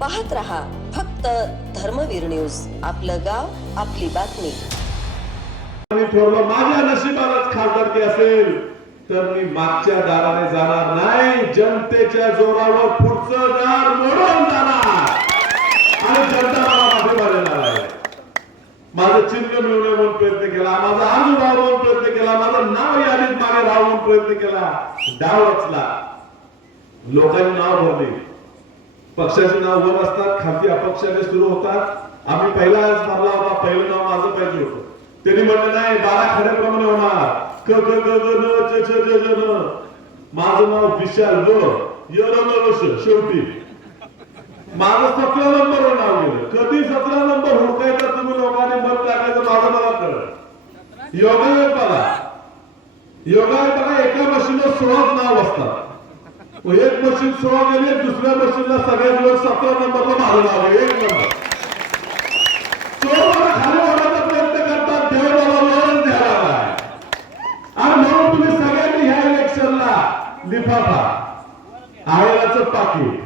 पाहत रहा फक्त धर्मवीर न्यूज. आपलं गाव आपली बातमी. मी ठरलं माझ्या नशिबालाच खासदारकी असेल तर मी मागच्या दाराने जाणार नाही. जनतेच्या जोरावर पुढचं दार मोडून जाणार. आणि जनता मला पाठिंबा देणार आहे. माझं चिन्ह मिळवणे म्हणून प्रयत्न केला माझा अनुभव म्हणून प्रयत्न केला माझं नाव यादीत मागे राहून प्रयत्न केला. डाव रचला. लोकांनी नाव भरले. पक्षाचे नाव वर असतात खाती अपक्षाने सुरू होतात. आम्ही पहिला मारला होता पहिलं नाव माझं पाहिजे होतं. त्यांनी म्हणलं नाही बारा खऱ्याप्रमाणे होणार. क क ग ग न च च ज ज न. माझं नाव विशाल ग य र न र श शेवटी. माझं सतरा नंबर नाव गेलं. कधी सतरा नंबर हुडकायचा तुम्ही लोकांनी मन टाकायचं माझं मला कळ योगायोग बघा योगायोग बघा एका मशीनवर सोळाच नाव असतात. एक मशीन सोळा गेली दुसऱ्या मशीनला सगळ्यात वर सतरा नंबरला मारला नाव एक नंबर. चोर खाली ओढायचा प्रयत्न करतात द्यायला आणि म्हणून तुम्ही सगळ्यांनी ह्या इलेक्शनला लिफाफा आहेराचं पाकिट.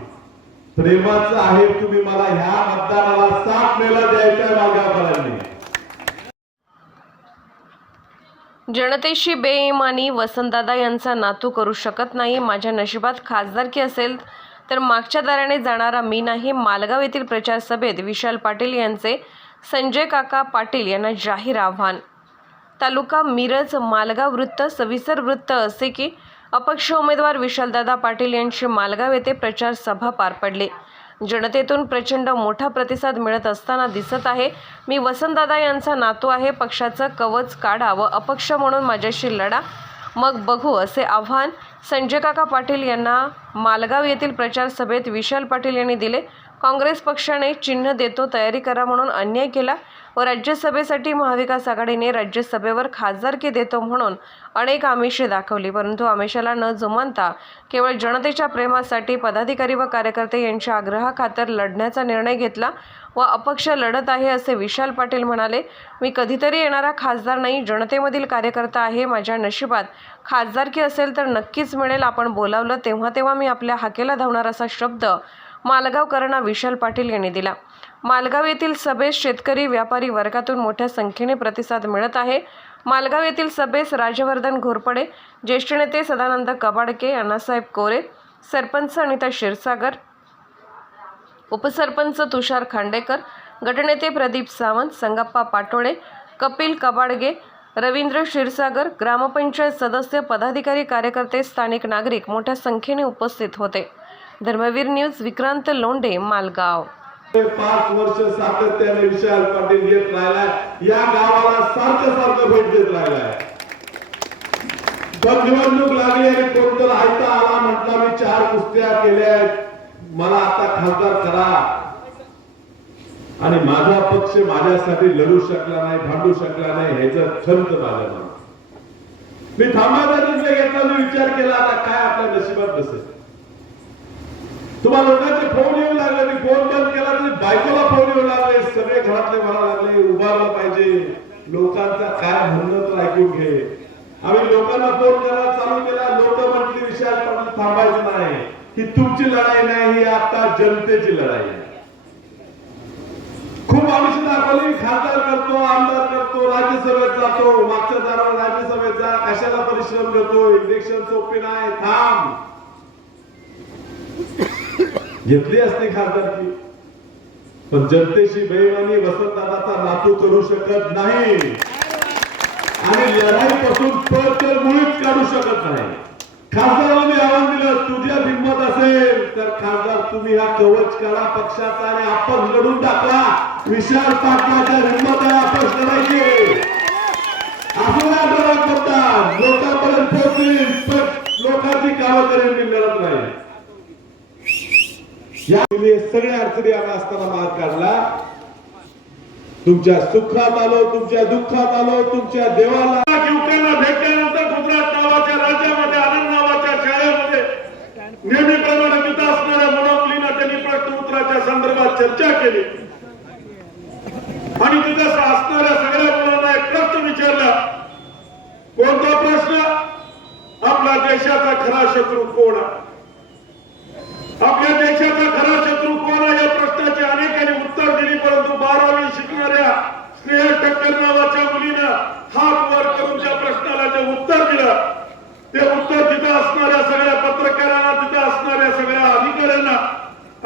प्रेमाचं आहे तुम्ही मला ह्या मतदानाला साथ मेला द्यायचा आहे जनतेशी बेईमानी वसंतदादा यांचा नातू करू शकत नाही माझ्या नशिबात खासदारकी असेल तर मागच्या दाराने जाणारा मी नाही. मालगाव येथील प्रचार सभेत विशाल पाटील यांचे संजय काका पाटील यांना जाहीर आव्हान. तालुका मिरज मालगाव वृत्त सविस्तर वृत्त असे की अपक्ष उमेदवार विशालदादा पाटील यांची मालगाव येथे प्रचार सभा पार पडली. जनतेतून प्रचंड मोठा प्रतिसाद मिळत असताना दिसत आहे. मी वसंतदादा यांचा नातू आहे. पक्षाचं कवच काढा व अपक्ष म्हणून माझ्याशी लढा. मग बघू असे आव्हान संजय काका पाटील यांना मालगाव येथील प्रचार सभेत विशाल पाटील यांनी दिले. काँग्रेस पक्षाने चिन्ह देतो तयारी करा म्हणून अन्याय केला. व राज्यसभेसाठी महाविकास आघाडीने राज्यसभेवर खासदारकी देतो म्हणून अनेक आमिषे दाखवली. परंतु आमिषाला न जुमानता केवळ जनतेच्या प्रेमासाठी पदाधिकारी व कार्यकर्ते यांच्या आग्रहाखातर लढण्याचा निर्णय घेतला व अपक्ष लढत आहे असे विशाल पाटील म्हणाले मी कधीतरी येणारा खासदार नाही जनतेमधील कार्यकर्ता आहे माझ्या नशिबात खासदारकी असेल तर नक्कीच मिळेल. आपण बोलावलं तेव्हा तेव्हा मी आपल्या हाकेला धावणार असा शब्द मालगावकरांना विशाल पाटील यांनी दिला. मालगाव येथील सभेस शेतकरी व्यापारी वर्गातून मोठ्या संख्येने प्रतिसाद मिळत आहे. मालगाव येथील सभेस राजवर्धन घोरपडे ज्येष्ठ नेते सदानंद कबाडके अण्णासाहेब कोरे सरपंच अनिता क्षीरसागर उपसरपंच तुषार खांडेकर गटनेते प्रदीप सावंत संगप्पा पाटोळे कपिल कबाडगे रवींद्र क्षीरसागर ग्रामपंचायत सदस्य पदाधिकारी कार्यकर्ते स्थानिक नागरिक मोठ्या संख्येने उपस्थित होते. धर्मवीर न्यूज विक्रांत लोंढे मालगाव. ते पाच वर्ष सातत्याने विशाल पाटील घेत राहिलाय. या गावाला सारखं सारखं भेट देत राहिलाय. पण निवडणूक लागली आणि कोणतं आयता आला म्हटला मी चार कुस्त्या केल्या मला आता खासदार करा. आणि माझा पक्ष माझ्यासाठी लढू शकला नाही भांडू शकला नाही ह्याचं खंत माझ्या मी थांबायचा निर्णय घेतला मी विचार केला आता काय आपल्या नशिबात बसेल? तुम्हाला लोकांचे फोन येऊ लागले मी फोन बंद केला तरी बायकोला फोन येऊ लागले. सगळे घरातले मला लागले उभारलं पाहिजे. लोकांचा काय म्हणणं तर ऐकून घे. आम्ही लोकांना फोन करायला चालू केला. लोक म्हटली विशाल पाटील थांबायचं नाही. ही तुमची लढाई नाही ही आता जनतेची लढाई आहे. खूप आयुष्य दाखवली खासदार करतो आमदार करतो राज्यसभेत जातो मागच्या दारावर राज्यसभेत जा कशाला परिश्रम करतो इलेक्शन सोपे नाही थांब. घेतली असते खासदारकी. पण जनतेशी बेईमानी वसंतदादाचा नातू करू शकत नाही. आणि लढाईपासून पळ तर मुळीच काढू शकत नाही. खासदाराला मी आव्हान दिलं तुझ्या हिंमत असेल तर खासदार तुम्ही हा कवच करा पक्षाचा आणि आपण लढून टाकला. विशाल पाटलाच्या हिंमत आहे आपण लढायची असं नाही लोकांपर्यंत पोहोचली पण लोकांची कामं करेल मी मिळत नाही. या सगळ्या अडचणी आम्ही असताना मार्ग काढला. तुमच्या सुखात आलो तुमच्या दुःखात आलो तुमच्या देवाला युवकांना भेटल्यानंतर गुजरात नावाच्या राज्यामध्ये आनंद नावाच्या शाळेमध्ये नेहमीप्रमाणे तिथं असणाऱ्या मुलामुलींना त्यांनी प्रश्न उत्तराच्या संदर्भात चर्चा केली आणि तिथं असणाऱ्या सगळ्या मुलांना एक प्रश्न विचारला कोणता प्रश्न आपला देशाचा खरा शत्रू कोण आहे आपल्या देशाचा खरा शत्रू कोण आहे या प्रश्न ठक्कर नावाच्या मुलीनं हात वर करून त्या प्रश्नाला जे उत्तर दिलं ते उत्तर तिथं असणाऱ्या सगळ्या पत्रकारांना तिथं असणाऱ्या सगळ्या अधिकाऱ्यांना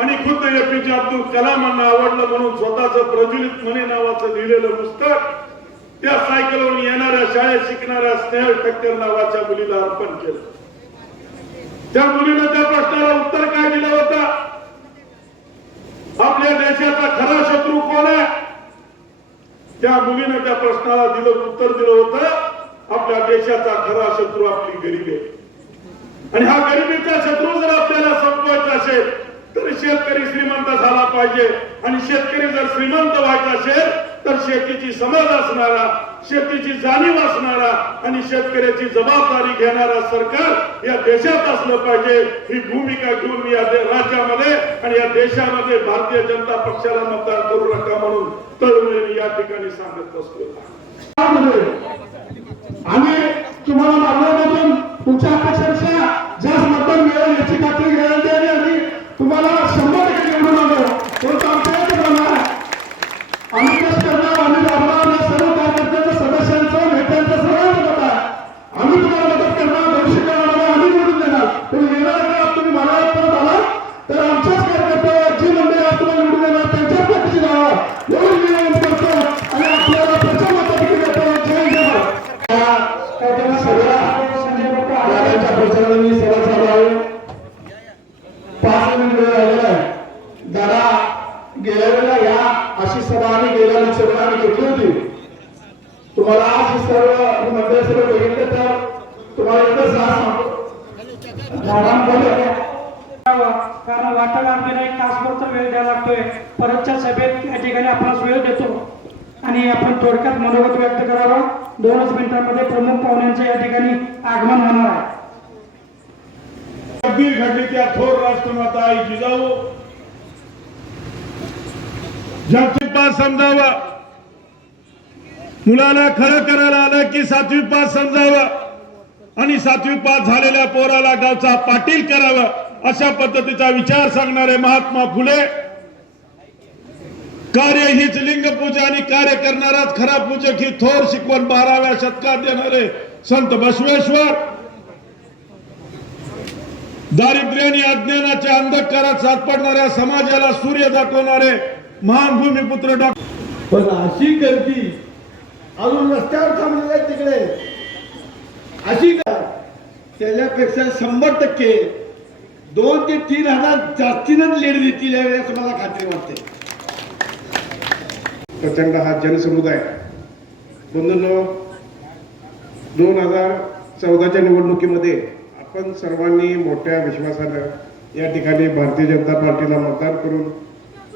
आणि खुद्द एपीजे अब्दुल कलामांना आवडलं म्हणून स्वतःच प्रज्वलित म्हणे नावाचं लिहिलेलं पुस्तक त्या सायकलवरून येणाऱ्या शाळेत शिकणाऱ्या स्नेहल ठक्कर नावाच्या मुलीला अर्पण केलं. त्या मुलीनं त्या प्रश्नाला उत्तर काय दिलं होतं? आपल्या देशाचा खरा शत्रू कोण आहे? त्या मुलीनं त्या प्रश्नाला दिलं उत्तर दिलं होतं. आपल्या देशाचा खरा शत्रू आपली गरिबी आहे. आणि हा गरिबीचा शत्रू जर आपल्याला संपवायचा असेल तर शेतकरी श्रीमंत झाला पाहिजे. आणि शेतकरी जर श्रीमंत व्हायचा असेल तर शेतीची समज असणारा शेतीची जाणीव असणारा आणि शेतकऱ्याची जबाबदारी घेणारा सरकार या देशात असलं पाहिजे. ही भूमिका घेऊन मी या राज्यामध्ये आणि या देशामध्ये भारतीय जनता पक्षाला मतदान करू नका म्हणून तळमळीने या ठिकाणी सांगत असतो आणि तुम्हाला मानवमधून तुमच्या अपेक्षेपेक्षा वेळेला या अशी सभा आम्ही गेल्या लोकसभेला आम्ही घेतली होती. तुम्हाला आज हे सर्व मंडळ सर्व बघितलं तर तुम्हाला एकच. कारण वाटायला आपल्याला एक तासभर तर वेळ द्यावा लागतोय. परतच्या सभेत या ठिकाणी आपण वेळ देतो. आणि आपण थोडक्यात मनोगत व्यक्त करावं. दोनच मिनिटांमध्ये प्रमुख पाहुण्यांचं या ठिकाणी आगमन होणार आहे. घडली त्या थोर राष्ट्रमाता आई जिजाऊ? जागतिक पास समजावा. मुलाला खरं करायला आलं की सातवी पास समजावा. आणि सातवी पास झालेल्या पोराला गावचा पाटील करावं अशा पद्धतीचा विचार सांगणारे महात्मा फुले. कार्य हीच लिंग पूजा आणि कार्य करणाराच खरा पूजक ही थोर शिकवण बाराव्या शतकात देणारे संत बसवेश्वर. दारिद्र्य आणि अज्ञानाच्या अंधकारात सापडणाऱ्या समाजाला सूर्य दाखवणारे महान भूमिपुत्र डॉक्टर पण अशी गर्दी अजून रस्त्यावर थांबलेली आहे तिकडे. अशी का त्याच्यापेक्षा शंभर टक्के दोन ते तीन हजार जास्तीनं लेड देतील यावेळेस मला खात्री वाटते. प्रचंड हा जनसमुदाय. बंधूंनो दोन हजार चौदाच्या निवडणुकीमध्ये आपण सर्वांनी मोठ्या विश्वासानं या ठिकाणी भारतीय जनता पार्टीला मतदान करून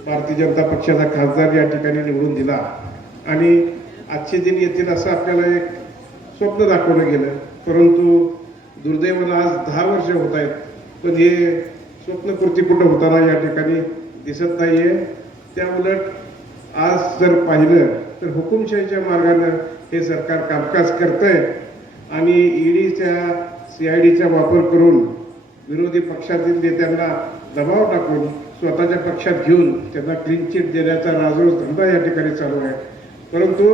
भारतीय जनता पक्षाचा खासदार या ठिकाणी निवडून दिला. आणि आजचे दिन येतील असं आपल्याला एक स्वप्न दाखवलं गेलं. परंतु दुर्दैवानं आज दहा वर्ष होत आहेत. पण हे स्वप्न कुठं होताना या ठिकाणी दिसत नाहीये. त्या उलट आज जर पाहिलं तर हुकुमशाहीच्या मार्गानं हे सरकार कामकाज करतंय. आणि ईडीच्या डीचा वापर करून विरोधी पक्षातील नेत्यांना दबाव टाकून स्वतःच्या पक्षात घेऊन त्यांना क्लीन चिट देण्याचा राजरोज धंदा या ठिकाणी चालू आहे. परंतु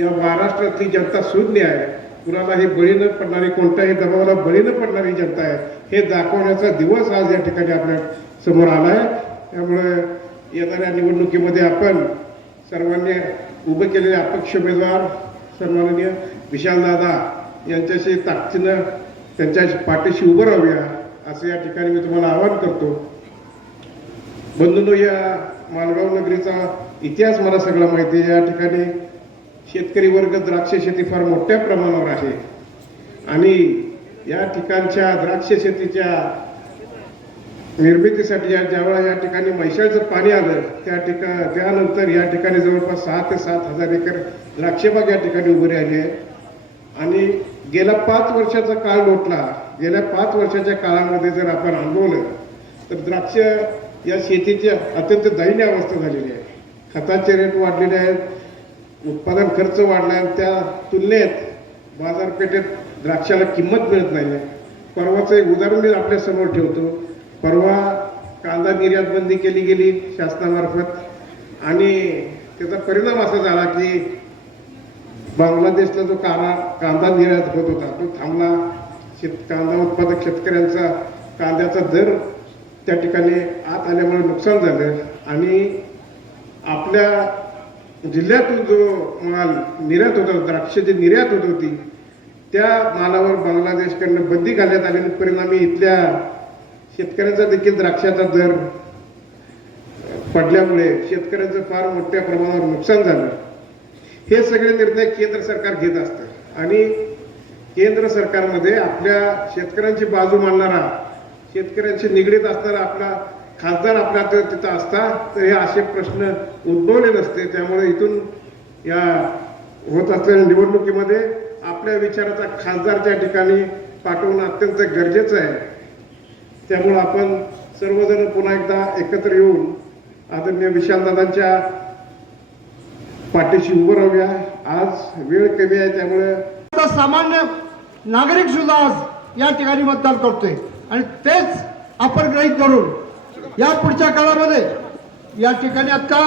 या महाराष्ट्रातली जनता शून्य आहे. कुणालाही बळी न पडणारी कोणत्याही दबावाला बळी न पडणारी जनता आहे. हे दाखवण्याचा दिवस आज या ठिकाणी आपल्यासमोर आला आहे. त्यामुळे येणाऱ्या निवडणुकीमध्ये आपण सर्वांनी उभे केलेले अपक्ष उमेदवार सन्माननीय विशालदादा यांच्याशी ताकदीनं त्यांच्या पाठीशी उभं राहूया असं या ठिकाणी मी तुम्हाला आवाहन करतो. बंधूंनो या मालगाव नगरीचा इतिहास मला सगळा माहिती आहे. या ठिकाणी शेतकरी वर्ग द्राक्ष शेती फार मोठ्या प्रमाणावर आहे. आणि या ठिकाणच्या द्राक्ष शेतीच्या निर्मितीसाठी या ज्यावेळा या ठिकाणी म्हैशाळचं पाणी आलं त्या ठिका त्यानंतर या ठिकाणी जवळपास सहा ते सात हजार एकर द्राक्षबाग या ठिकाणी उभे राहिली आहे. आणि गेल्या पाच वर्षाचा काळ लोटला. गेल्या पाच वर्षाच्या काळामध्ये जर आपण अनुभवलं तर द्राक्ष या शेतीची अत्यंत दयनीय अवस्था झालेली आहे. खताचे रेट वाढलेले आहेत उत्पादन खर्च वाढला आहे. त्या तुलनेत बाजारपेठेत द्राक्षाला किंमत मिळत नाही आहे. परवाचं एक उदाहरण मी आपल्यासमोर ठेवतो. परवा कांदा निर्यात बंदी केली गेली शासनामार्फत आणि त्याचा परिणाम असा झाला की बांगलादेशला जो कारा कांदा निर्यात होत होता तो थांबला. शेत कांदा उत्पादक शेतकऱ्यांचा कांद्याचा दर त्या ठिकाणी आत आल्यामुळे नुकसान झालं आणि आपल्या जिल्ह्यातून जो माल निर्यात होत होता द्राक्षाची निर्यात होत होती त्या मालावर बांगलादेशकडनं बंदी घालण्यात आली परिणामी इथल्या शेतकऱ्यांचा देखील द्राक्षाचा दर पडल्यामुळे शेतकऱ्यांचं फार मोठ्या प्रमाणावर नुकसान झालं. हे सगळे निर्णय केंद्र सरकार घेत असतं. आणि केंद्र सरकारमध्ये आपल्या शेतकऱ्यांची बाजू मांडणारा शेतकऱ्यांशी निगडीत असताना आपला खासदार आपल्या तिथं असता तर हे असे प्रश्न उद्भवले नसते. त्यामुळे इथून या होत असलेल्या निवडणुकीमध्ये आपल्या विचाराचा खासदार त्या ठिकाणी पाठवणं अत्यंत गरजेचं आहे. त्यामुळं आपण सर्वजण पुन्हा एकदा एकत्र येऊन आदरणीय विशालदादांच्या पाठीशी उभं राहूया. आज वेळ कमी आहे त्यामुळे आता सामान्य नागरिक सुद्धा आज या ठिकाणी मतदान करतोय. आणि तेच आपण ग्रहित करून या पुढच्या काळामध्ये या ठिकाणी आता